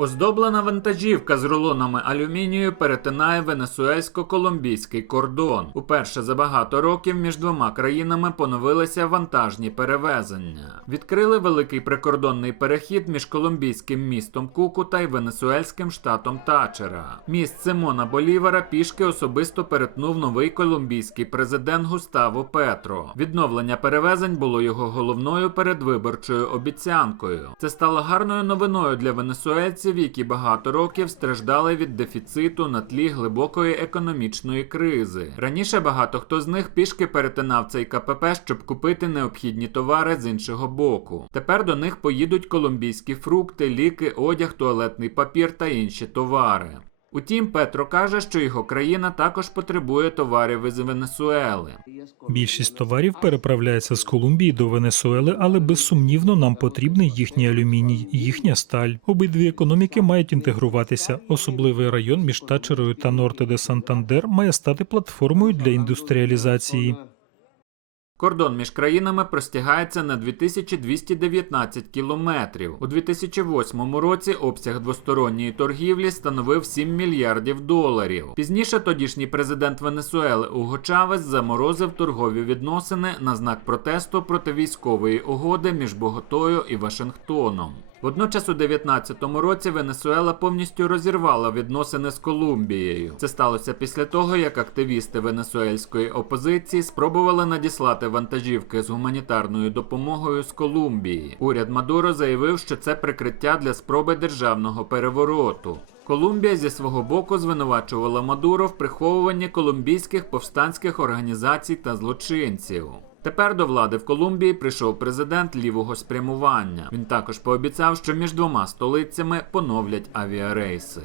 Оздоблена вантажівка з рулонами алюмінію перетинає венесуельсько-колумбійський кордон. Уперше за багато років між двома країнами поновилися вантажні перевезення. Відкрили великий прикордонний перехід між колумбійським містом Кукута і венесуельським штатом Тачера. Міст Симона Болівара пішки особисто перетнув новий колумбійський президент Густаво Петро. Відновлення перевезень було його головною передвиборчою обіцянкою. Це стало гарною новиною для венесуельців, які багато років страждали від дефіциту на тлі глибокої економічної кризи. Раніше багато хто з них пішки перетинав цей КПП, щоб купити необхідні товари з іншого боку. Тепер до них поїдуть колумбійські фрукти, ліки, одяг, туалетний папір та інші товари. Утім, Петро каже, що його країна також потребує товарів із Венесуели. Більшість товарів переправляється з Колумбії до Венесуели, але безсумнівно нам потрібний їхній алюміній, їхня сталь. Обидві економіки мають інтегруватися. Особливий район між Тачерою та Норте де Сантандер має стати платформою для індустріалізації. Кордон між країнами простягається на 2219 кілометрів. У 2008 році обсяг двосторонньої торгівлі становив 7 мільярдів доларів. Пізніше тодішній президент Венесуели Уго Чавес заморозив торгові відносини на знак протесту проти військової угоди між Боготою і Вашингтоном. Водночас у 19-му році Венесуела повністю розірвала відносини з Колумбією. Це сталося після того, як активісти венесуельської опозиції спробували надіслати вантажівки з гуманітарною допомогою з Колумбії. Уряд Мадуро заявив, що це прикриття для спроби державного перевороту. Колумбія зі свого боку звинувачувала Мадуро в приховуванні колумбійських повстанських організацій та злочинців. Тепер до влади в Колумбії прийшов президент лівого спрямування. Він також пообіцяв, що між двома столицями поновлять авіарейси.